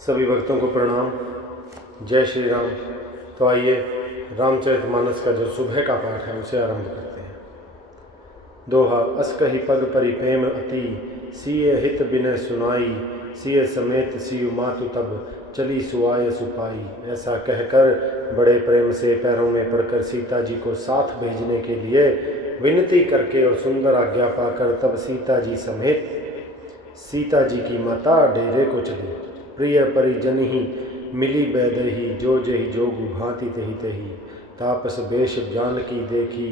सभी भक्तों को प्रणाम। जय श्री राम। तो आइए रामचरितमानस का जो सुबह का पाठ है उसे आरंभ करते हैं। दोहा अस कहि पग परिप्रेम अति, सिय हित बिन सुनाई, सिय समेत सियु मातु तब चली सुआय सुपाई। ऐसा कहकर बड़े प्रेम से पैरों में पड़कर सीता जी को साथ भेजने के लिए विनती करके और सुंदर आज्ञा पाकर तब सीता जी समेत सीता जी की माता डेरे को चली। प्रिय परिजन ही मिली बैदही, जो जही जोगु भांति तही तही। तापस बेश जानकी देखी,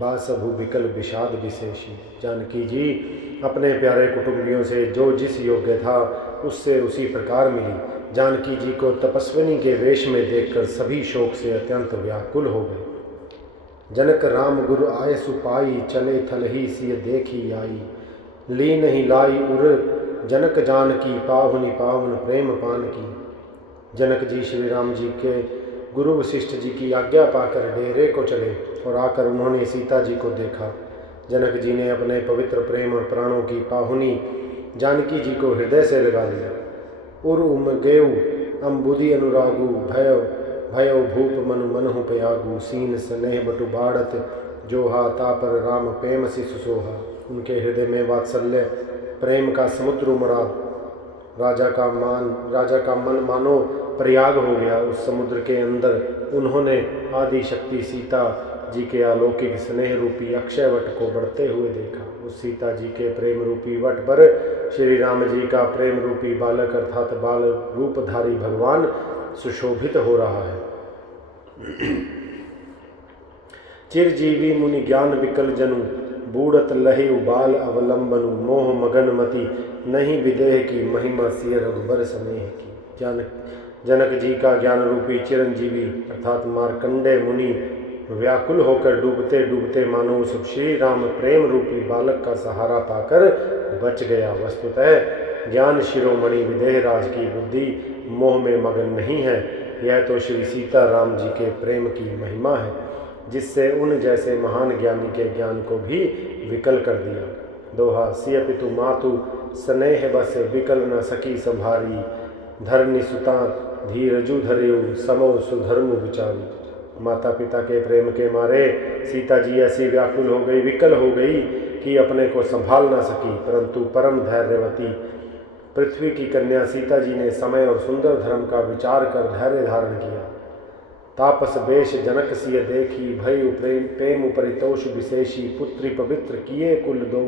बासभु बिकल विषाद विशेषी। जानकी जी अपने प्यारे कुटुंबियों से जो जिस योग्य था उससे उसी प्रकार मिली। जानकी जी को तपस्विनी के वेश में देखकर सभी शोक से अत्यंत व्याकुल हो गए। जनक राम गुरु आय सुपाई, चले थलही सिय देखी आई। ली नहीं लाई उर जनक जान की, पाहुनि पावन प्रेम पान की। जनक जी श्री राम जी के गुरु वशिष्ठ जी की आज्ञा पाकर डेरे को चले और आकर उन्होंने सीता जी को देखा। जनक जी ने अपने पवित्र प्रेम और प्राणों की पाहुनी जानकी जी को हृदय से लगा लिया। उर उमगेउ अम्बुदि अनुरागु, भयो भूप मनु मनहु पयागु। सीन स्नेह बटु बाढ़त जोहा, तापर राम प्रेम शिशु सोहा। उनके हृदय में वात्सल्य प्रेम का समुद्र उमड़ा। राजा का मन मानो प्रयाग हो गया। उस समुद्र के अंदर उन्होंने आदि शक्ति सीता जी के अलौकिक स्नेह रूपी अक्षय वट को बढ़ते हुए देखा। उस सीता जी के प्रेम रूपी वट पर श्री राम जी का प्रेम रूपी बालक अर्थात बाल रूपधारी भगवान सुशोभित हो रहा है। चिरजीवी मुनि ज्ञान विकल जनु, बूढ़त लहे उबाल अवलंबनु। मोह मगन मति नहीं विदेह की, महिमा सिय रघुबर स्नेह की। जनक जी का ज्ञान रूपी चिरंजीवी अर्थात मार्कंडेय मुनि व्याकुल होकर डूबते डूबते मानो उस श्री राम प्रेम रूपी बालक का सहारा पाकर बच गया। वस्तुतः ज्ञान शिरोमणि विदेह राज की बुद्धि मोह में मगन नहीं है। यह तो श्री सीता राम जी के प्रेम की महिमा है, जिससे उन जैसे महान ज्ञानी के ज्ञान को भी विकल कर दिया। दोहा सिय पितु मातु स्नेह बस, विकल न सकी संभारी। धरनी सुता धीरजु धरेउ, समो सुधर्म विचारी। माता पिता के प्रेम के मारे सीता जी ऐसी व्याकुल हो गई, विकल हो गई कि अपने को संभाल न सकी। परंतु परम धैर्यवती पृथ्वी की कन्या सीता जी ने समय और सुंदर धर्म का विचार कर धैर्य धारण किया। तापस बेश जनक सिय देखी, भय प्रेम परितोष विशेषी। पुत्री पवित्र किए कुल दो,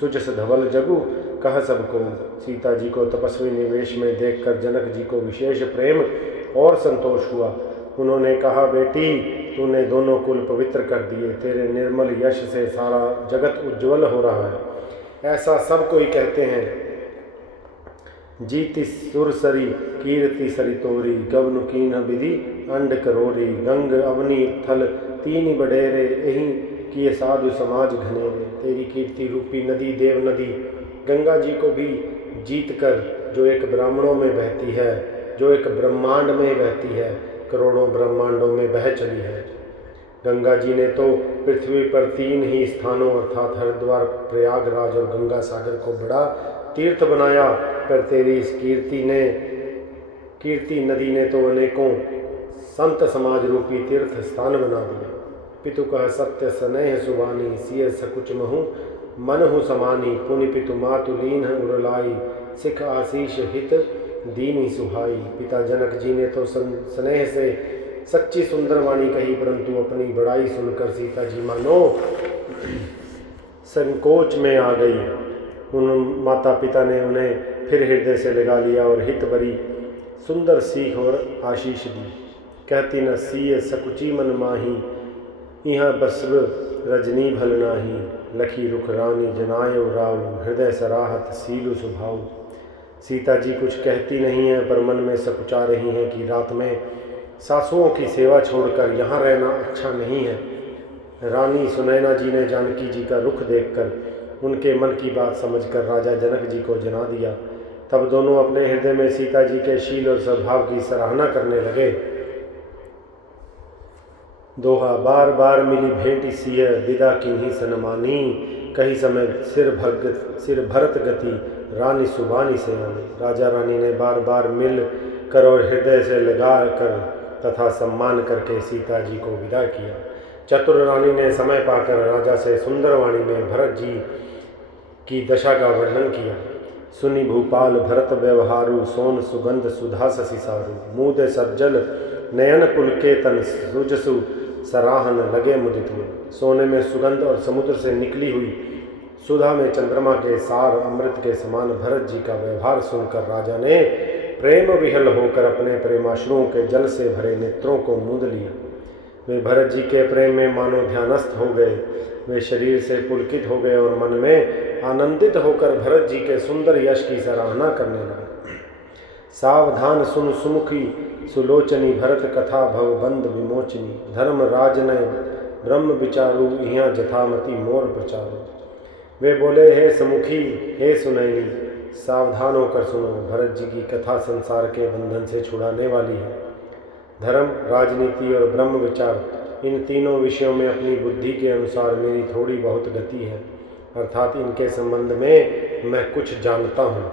सुजस धवल जगु कह सबको। सीता जी को तपस्वी निवेश में देखकर जनक जी को विशेष प्रेम और संतोष हुआ। उन्होंने कहा, बेटी तूने दोनों कुल पवित्र कर दिए, तेरे निर्मल यश से सारा जगत उज्ज्वल हो रहा है। ऐसा सब कोई कहते हैं। जीति सुरसरी कीर्ति सरितोरी, गवनु कीन विधि अंड करोरी। गंग अवनी थल तीन बडेरे, यही किए साधु समाज घनेरे। तेरी कीर्ति रूपी नदी देव नदी गंगा जी को भी जीत कर, जो एक ब्राह्मणों में बहती है, जो एक ब्रह्मांड में बहती है, करोड़ों ब्रह्मांडों में बह चली है। गंगा जी ने तो पृथ्वी पर 3 ही स्थानों अर्थात हरिद्वार, प्रयागराज और गंगा सागर को बड़ा तीर्थ बनाया, पर तेरी इस कीर्ति नदी ने तो अनेकों संत समाज रूपी तीर्थ स्थान बना दिया। पितु कह सत्य स्नेह सुबानी, सिय सकुच महु मनहु समानी। पुनि पितु मातु लीन उरलाई, सिख आशीष हित दीनी सुहाई। पिता जनक जी ने तो स्नेह से सच्ची सुंदर वाणी कही, परंतु अपनी बड़ाई सुनकर सीता जी मानो संकोच में आ गई। उन माता पिता ने उन्हें फिर हृदय से लगा लिया और हित भरी सुंदर सीख और आशीष दी। कहती न सिय सकुची मन माही, यहाँ बस्व रजनी भल नाही। लखी रुख रानी जनायो राव, हृदय सराहत सीलु सुभाव। सीता जी कुछ कहती नहीं है, पर मन में सकुचा रही हैं कि रात में सासुओं की सेवा छोड़कर यहाँ रहना अच्छा नहीं है। रानी सुनैना जी ने जानकी जी का रुख देखकर उनके मन की बात समझकर राजा जनक जी को जना दिया। तब दोनों अपने हृदय में सीता जी के शील और स्वभाव की सराहना करने लगे। दोहा बार बार मिली भेंट सिय, विदा किन्हीं सनमानी। कही समय सिर भरत गति, रानी सुबानी से आनी। राजा रानी ने बार बार मिल कर और हृदय से लगा कर तथा सम्मान करके सीता जी को विदा किया। चतुर रानी ने समय पाकर राजा से सुंदर वाणी में भरत जी की दशा का वर्णन किया। सुनि भूपाल भरत व्यवहारु, सोन सुगंध सुधा शशि सारु। मुद सज्जल नयन पुलकेतन, सुजसु सराहन लगे मुदित में। सोने में सुगंध और समुद्र से निकली हुई सुधा में चंद्रमा के सार अमृत के समान भरत जी का व्यवहार सुनकर राजा ने प्रेम विहल होकर अपने प्रेमाश्रुओं के जल से भरे नेत्रों को मूंद लिया। वे भरत जी के प्रेम में मानो ध्यानस्थ हो गए। वे शरीर से पुलकित हो गए और मन में आनंदित होकर भरत जी के सुंदर यश की सराहना करने लगे। सावधान सुन सुमुखी सुलोचनी, भरत कथा भवबंद विमोचनी। धर्म राजनय ब्रह्म विचारू, इहाँ जथामति मोर प्रचारू। वे बोले, हे समुखी, हे सुनैनी, सावधान होकर सुनो। भरत जी की कथा संसार के बंधन से छुड़ाने वाली है। धर्म, राजनीति और ब्रह्म विचार, इन तीनों विषयों में अपनी बुद्धि के अनुसार मेरी थोड़ी बहुत गति है, अर्थात इनके संबंध में मैं कुछ जानता हूँ।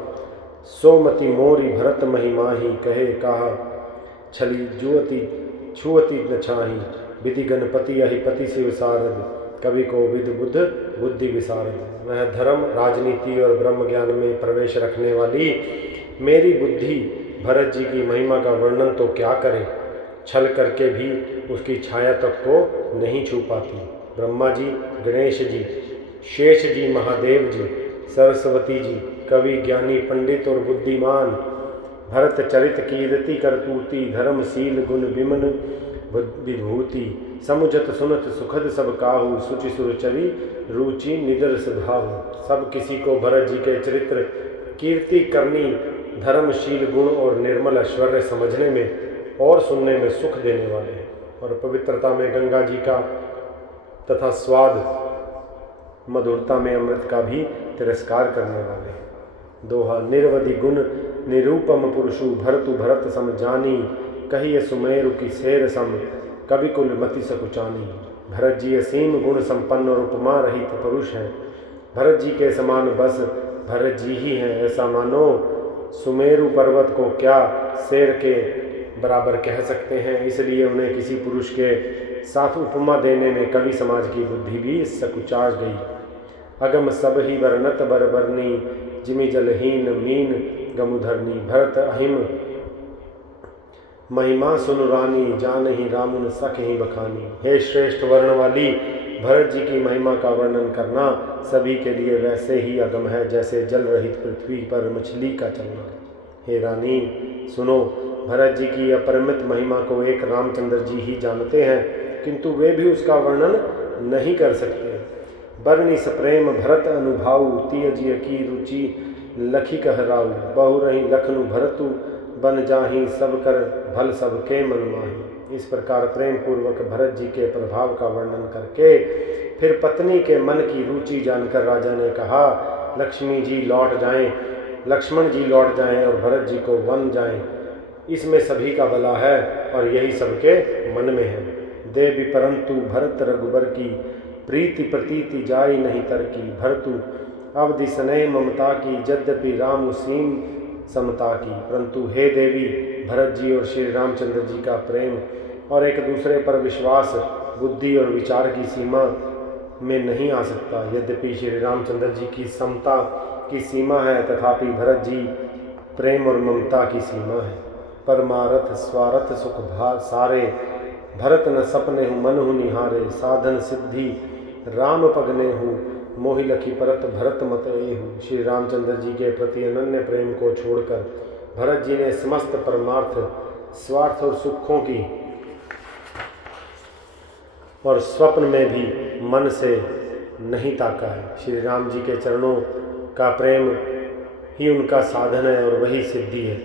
सोमति मोरी भरत महिमाही, कहे कहा छली जुअति छुअति न छाही। विधि गणपति अहिपति शिव सारद, कवि को विद बुद्ध बुद्धि विसारद। वह धर्म, राजनीति और ब्रह्म ज्ञान में प्रवेश रखने वाली मेरी बुद्धि भरत जी की महिमा का वर्णन तो क्या करे, छल करके भी उसकी छाया तक को नहीं छू पाती। ब्रह्मा जी, गणेश जी, शेष जी, महादेव जी, सरस्वती जी, कवि, ज्ञानी, पंडित और बुद्धिमान, भरत चरित कीर्ति करतूती, धर्मशील गुण विमन विभूति, समुझत सुनत सुखद सब काहू, सुचि सुरचरी रुचि निदर सधाहु। सब किसी को भरत जी के चरित्र, कीर्ति करनी, धर्मशील गुण और निर्मल ऐश्वर्य समझने में और सुनने में सुख देने वाले हैं, और पवित्रता में गंगा जी का तथा स्वाद मधुरता में अमृत का भी तिरस्कार करने वाले हैं। दोहा। निर्वधि गुण निरूपम पुरुषु, भरतु भरत सम जानी, कहिए सुमेरु की शेर सम, कवि कुल मति सकुचानी। भरत जी असीम गुण संपन्न और उपमा रहित पुरुष हैं। भरत जी के समान बस भरत जी ही हैं, ऐसा मानो। सुमेरु पर्वत को क्या शेर के बराबर कह सकते हैं, इसलिए उन्हें किसी पुरुष के साथ उपमा देने में कवि समाज की बुद्धि भी सकुचा गई। अगम सब ही वर्णत बरबरनी, जिमि जलहीन मीन गमुधरनी। भरत अहिम महिमा सुन रानी, जानहि रामुन सखहि बखानी। हे श्रेष्ठ वर्ण वाली, भरत जी की महिमा का वर्णन करना सभी के लिए वैसे ही अगम है जैसे जल रहित पृथ्वी पर मछली का चलना। हे रानी सुनो, भरत जी की अपरिमित महिमा को एक रामचंद्र जी ही जानते हैं, किंतु वे भी उसका वर्णन नहीं कर सकते। बरनी सप्रेम भरत अनुभाऊ, तिय जिय की रुचि लखी कहराऊ। बहु रही लखनु भरतु, बन जाही सब कर भल सबके मन माही। इस प्रकार प्रेम पूर्वक भरत जी के प्रभाव का वर्णन करके फिर पत्नी के मन की रुचि जानकर राजा ने कहा, लक्ष्मी जी लौट जाएं, लक्ष्मण जी लौट जाएं और भरत जी को वन जाएं। इसमें सभी का भला है और यही सबके मन में है। देवी परंतु भरत रघुबर की, प्रीति प्रतीति जाई नहीं तरकी। भरतु अवधि स्नेह ममता की, यद्यपि राम सीम समता की। परंतु हे देवी, भरत जी और श्री रामचंद्र जी का प्रेम और एक दूसरे पर विश्वास बुद्धि और विचार की सीमा में नहीं आ सकता। यद्यपि श्री रामचंद्र जी की समता की सीमा है, तथापि भरत जी प्रेम और ममता की सीमा है। परमारथ स्वार्थ सुख भार सारे, भरत न सपने हूँ मन हूँ निहारे। साधन सिद्धि राम पगने हूँ, मोहि लखी परत भरत मत एहू। श्री रामचंद्र जी के प्रति अनन्य प्रेम को छोड़कर भरत जी ने समस्त परमार्थ, स्वार्थ और सुखों की और स्वप्न में भी मन से नहीं ताका है। श्री राम जी के चरणों का प्रेम ही उनका साधन है और वही सिद्धि है।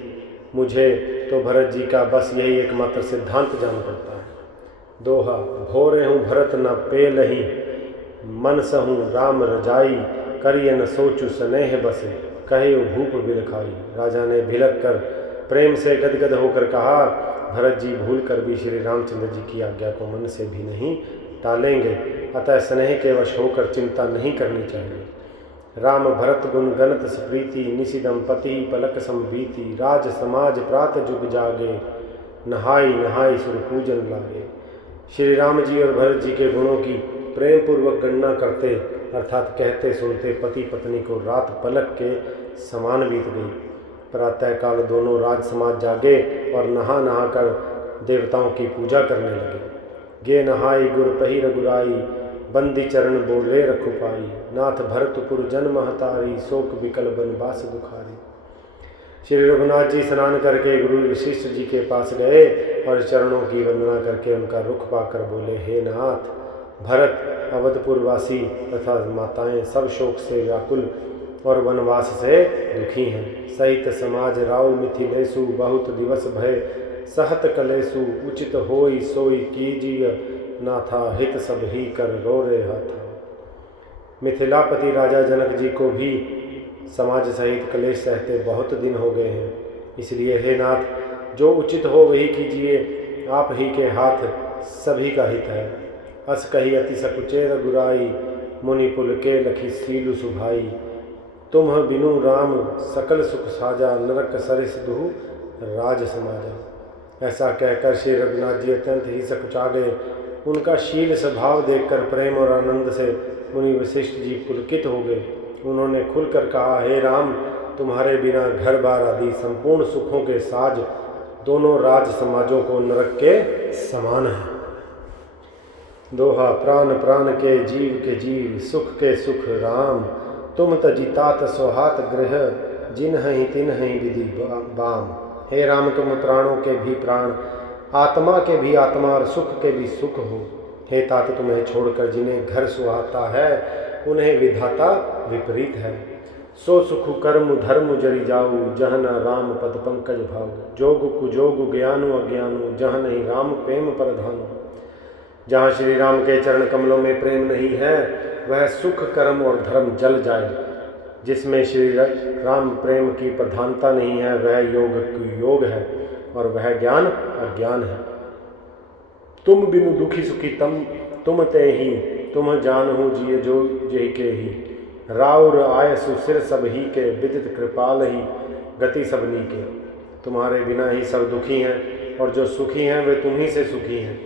मुझे तो भरत जी का बस यही एकमात्र सिद्धांत जान पड़ता है। दोहा। भोरे हूँ भरत न पेलही, मन सहूँ राम रजाई। करिय न सोचु स्नेह बसे, कहे भूप बिलखाई। राजा ने भिलक कर प्रेम से गदगद होकर कहा, भरत जी भूल कर भी श्री रामचंद्र जी की आज्ञा को मन से भी नहीं टालेंगे, अतः स्नेह के वश होकर चिंता नहीं करनी चाहिए। राम भरत गुण गणत स्प्रीति, निशि दंपति पलक समबीति। राज समाज प्रात जुग जागे, नहाई नहाई सुर पूजन लागे। श्री राम जी और भरत जी के गुणों की प्रेम पूर्वक गणना करते, अर्थात कहते सुनते पति पत्नी को रात पलक के समान बीत गई। प्रातः काल दोनों राज समाज जागे और नहा नहा कर देवताओं की पूजा करने लगे। गे नहाई गुर पही रघुराई, बंदी चरण बोले रखुपाई। नाथ भरतपुर जन्म हतारी, शोक विकल बनवास दुखारी। श्री रघुनाथ जी स्नान करके गुरु वशिष्ठ जी के पास गए और चरणों की वंदना करके उनका रुख पाकर बोले, हे नाथ, भरत अवधपुरवासी तथा माताएं सब शोक से व्याकुल और वनवास से दुखी हैं। सहित समाज राव मिथिलेशु, बहुत दिवस भय सहत कलेशु। उचित होई सोई कीजिए नाथा, हित सब ही कर रो रे हाथा। मिथिलापति राजा जनक जी को भी समाज सहित कलेश सहते बहुत दिन हो गए हैं, इसलिए हे नाथ, जो उचित हो वही कीजिए, आप ही के हाथ सभी का हित है। अस कही अति सकुचे रघुराई, मुनि पुल के लखी सीलु सुभाई। तुम बिनु राम सकल सुख साजा, नरक सरिस दुहु राज समाजा। ऐसा कहकर श्री रघुनाथ जी अत्यंत ही सकुचा गए। उनका शील स्वभाव देखकर प्रेम और आनंद से मुनि वशिष्ठ जी पुलकित हो गए। उन्होंने खुलकर कहा, हे राम, तुम्हारे बिना घर बार आदि संपूर्ण सुखों के साज दोनों राज समाजों को नरक के समान है। दोहा, प्राण प्राण के जीव, सुख के सुख राम। तुम तजितात सोहात गृह, जिन्हि तिन्हि विधि बाम। हे राम, तुम प्राणों के भी प्राण, आत्मा के भी आत्मा और सुख के भी सुख हो। हे तात, तुम्हें छोड़कर जिन्हें घर सुहाता है, उन्हें विधाता विपरीत है। सो सुख कर्म धर्म जरि जाऊ, जह न राम पद पंकज भाऊ। जोग कुजोग ज्ञानु अज्ञानु, जह नहीं राम प्रेम परधानु। जहाँ श्री राम के चरण कमलों में प्रेम नहीं है, वह सुख कर्म और धर्म जल जाए। जिसमें श्री राम प्रेम की प्रधानता नहीं है, वह योग है और वह ज्ञान अज्ञान है। तुम बिनु दुखी सुखी तुम ते ही, तुम जानहु जिय जो जही के ही। राउर आयसु सिर सब ही के, विदित कृपाल ही गति सबनी के। तुम्हारे बिना ही सब दुखी हैं और जो सुखी हैं वे तुम ही से सुखी हैं।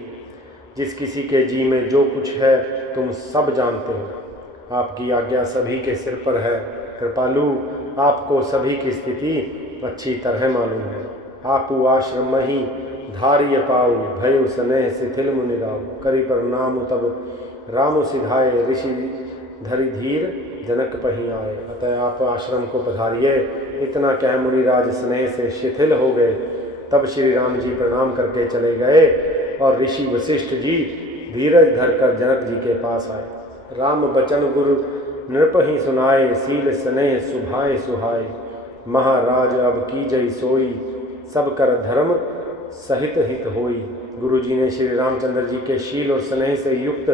जिस किसी के जी में जो कुछ है तुम सब जानते हो। आपकी आज्ञा सभी के सिर पर है। कृपालु, आपको सभी की स्थिति अच्छी तरह मालूम है। आपू आश्रम ही धार्य पाऊ, भयु स्नेह शिथिल मुनिराऊ। करी प्रणाम तब राम सिधाए, ऋषि धरि धीर जनक पही आए। अतः आप आश्रम को पधारिए। इतना कह मुनिराज स्नेह से शिथिल हो गए। तब श्री राम जी प्रणाम करके चले गए और ऋषि वशिष्ठ जी धीरज धरकर जनक जी के पास आए। राम बचन गुरु नृप ही सुनाए, सील स्नेह सुभाए सुहाए। महाराज अब की जय सोई, सब कर धर्म सहित हित होई। गुरु जी ने श्री रामचंद्र जी के शील और स्नेह से युक्त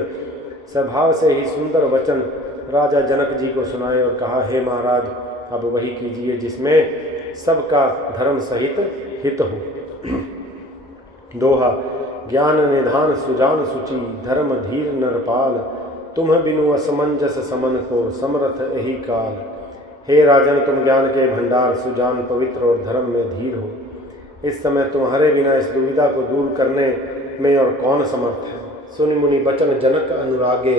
स्वभाव से ही सुंदर वचन राजा जनक जी को सुनाए और कहा, हे महाराज, अब वही कीजिए जिसमें सबका धर्म सहित हित हो। दोहा, ज्ञान निधान सुजान सुचि, धर्म धीर नरपाल। तुम बिनु असमंजस समन को, समरथ यही काल। हे राजन, तुम ज्ञान के भंडार, सुजान पवित्र और धर्म में धीर हो। इस समय तुम्हारे बिना इस दुविधा को दूर करने में और कौन समर्थ है। सुनि मुनि बचन जनक अनुरागे,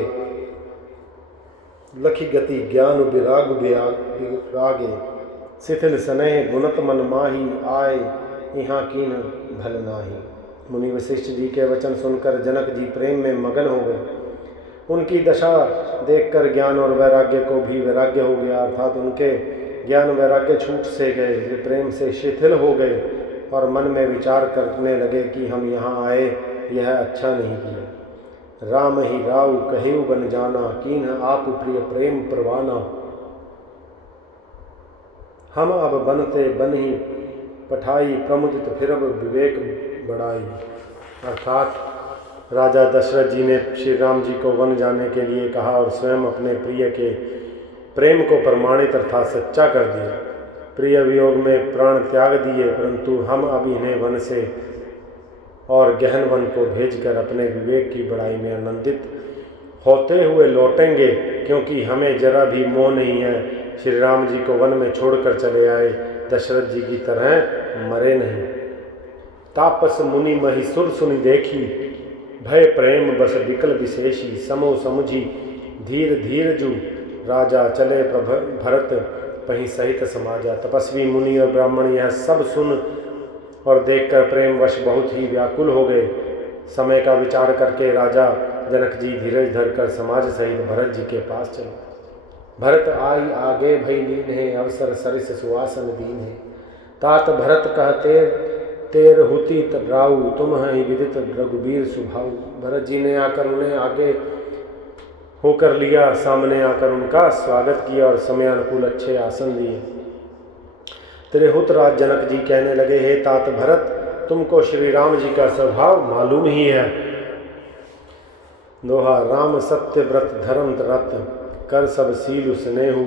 लखी गति ज्ञान विराग विरागे। शिथिल स्नेह गुणत मन माही, आए यहाँ कीन भल नाही। मुनि वशिष्ठ जी के वचन सुनकर जनक जी प्रेम में मगन हो गए। उनकी दशा देखकर ज्ञान और वैराग्य को भी वैराग्य हो गया, अर्थात उनके ज्ञान वैराग्य छूट से गए। वे प्रेम से शिथिल हो गए और मन में विचार करने लगे कि हम यहाँ आए यह अच्छा नहीं किया। राम ही राव कहेउ बन जाना, कीन आप प्रिय प्रेम परवाना। हम अब बनते बन ही पठाई, प्रमुदित फिर अब विवेक बढ़ाई। अर्थात राजा दशरथ जी ने श्री राम जी को वन जाने के लिए कहा और स्वयं अपने प्रिय के प्रेम को प्रमाणित अर्थात सच्चा कर दिया। प्रिय वियोग में प्राण त्याग दिए, परंतु हम अब इन्हें वन से और गहन वन को भेजकर अपने विवेक की बढ़ाई में आनंदित होते हुए लौटेंगे, क्योंकि हमें जरा भी मोह नहीं है। श्री राम जी को वन में छोड़कर चले आए, दशरथ जी की तरह मरे नहीं। तापस मुनि महिसुर सुनि देखी, भय प्रेम बस विकल विशेषी। समो समुझी धीर धीर जू, राजा चले भरत पहीं सहित समाजा। तपस्वी मुनि और ब्राह्मण यह सब सुन और देखकर प्रेमवश बहुत ही व्याकुल हो गए। समय का विचार करके राजा जनक जी धीरज धरकर समाज सहित भरत जी के पास चले। भरत आई आगे भई लीन है, अवसर सरिस सुवासन दीन है। तात भरत कहते तेर हुती राऊ, तुम हैं विदित रघुबीर सुभाऊ। भरत जी ने आकर उन्हें आगे होकर लिया, सामने आकर उनका स्वागत किया और समय अनुकूल अच्छे आसन दिए। त्रिहुत राज जनक जी कहने लगे, हे तात भरत, तुमको श्री राम जी का स्वभाव मालूम ही है। दोहा, राम सत्य व्रत धर्म रत, कर सब सील स्नेहु।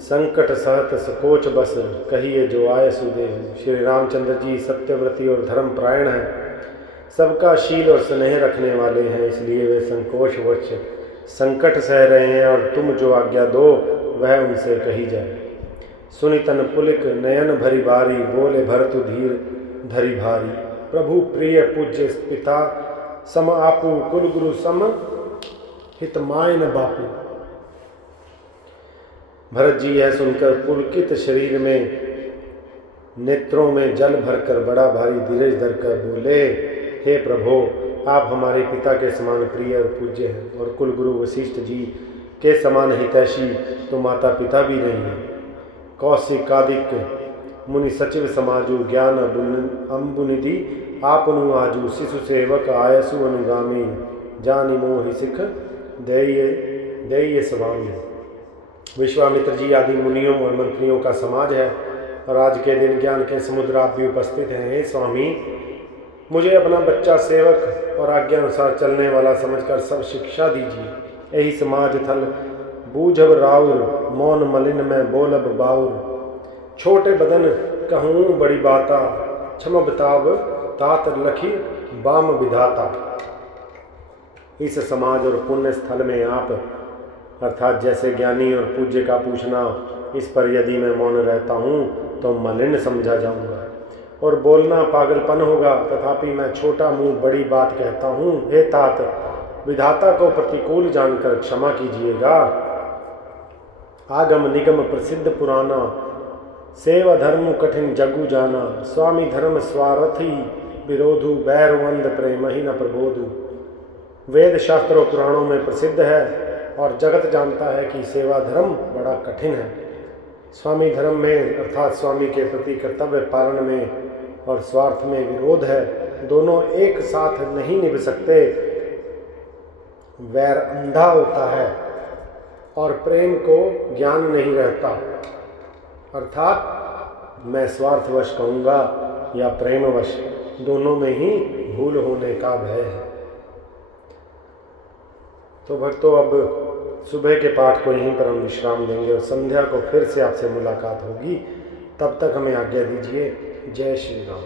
संकट सहत सकोच बस, कहिए जो आय सुदेहु। श्री रामचंद्र जी सत्यव्रती और धर्मपरायण हैं, सबका शील और स्नेह रखने वाले हैं, इसलिए वे संकोच वश संकट सह रहे हैं और तुम जो आज्ञा दो वह उनसे कही जाए। सुनितन पुलिक नयन भरी बारी, बोले भरतु धीर धरी भारी। प्रभु प्रिय पूज्य पिता, सम आपू कुल गुरु सम, हित मायन बापू। भरत जी यह सुनकर पुलकित शरीर में नेत्रों में जल भरकर बड़ा भारी धीरज धरकर बोले, हे प्रभो, आप हमारे पिता के समान प्रिय और पूज्य हैं और कुल गुरु वशिष्ठ जी के समान हितैषी तो माता पिता भी नहीं है। कौशिकादिक मुनि सचिव समाजु, ज्ञान अम्बुनिधि आपनु आजू। शिशु सेवक आयसु अनुगामी, जानि मोहि सिख देय स्वामी। विश्वामित्र जी आदि मुनियों और मंत्रियों का समाज है और आज के दिन ज्ञान के समुद्र आप भी उपस्थित हैं। हे स्वामी, मुझे अपना बच्चा सेवक और आज्ञा अनुसार चलने वाला समझकर सब शिक्षा दीजिए। यही समाज थल बूझब राउर, मौन मलिन में बोलब बाउर। छोटे बदन कहूँ बड़ी बाता, क्षम बताब तात लखी बाम विधाता। इस समाज और पुण्य स्थल में आप अर्थात जैसे ज्ञानी और पूज्य का पूछना, इस पर यदि मैं मौन रहता हूँ तो मलिन समझा जाऊँगा और बोलना पागलपन होगा। तथापि मैं छोटा मुँह बड़ी बात कहता हूँ। हे तात, विधाता को प्रतिकूल जानकर क्षमा कीजिएगा। आगम निगम प्रसिद्ध पुराना, सेवा धर्म कठिन जगु जाना। स्वामी धर्म स्वार्थी विरोधु, बैरवंद प्रेम ही न प्रबोधु। वेद शास्त्र और पुराणों में प्रसिद्ध है और जगत जानता है कि सेवा धर्म बड़ा कठिन है। स्वामी धर्म में अर्थात स्वामी के प्रति कर्तव्य पालन में और स्वार्थ में विरोध है, दोनों एक साथ नहीं निभ सकते। वैर अंधा होता है और प्रेम को ज्ञान नहीं रहता। अर्थात मैं स्वार्थवश कहूँगा या प्रेमवश, दोनों में ही भूल होने का भय है। तो भक्तों, अब सुबह के पाठ को यहीं पर हम विश्राम देंगे और संध्या को फिर से आपसे मुलाकात होगी। तब तक हमें आज्ञा दीजिए। जय श्री राम।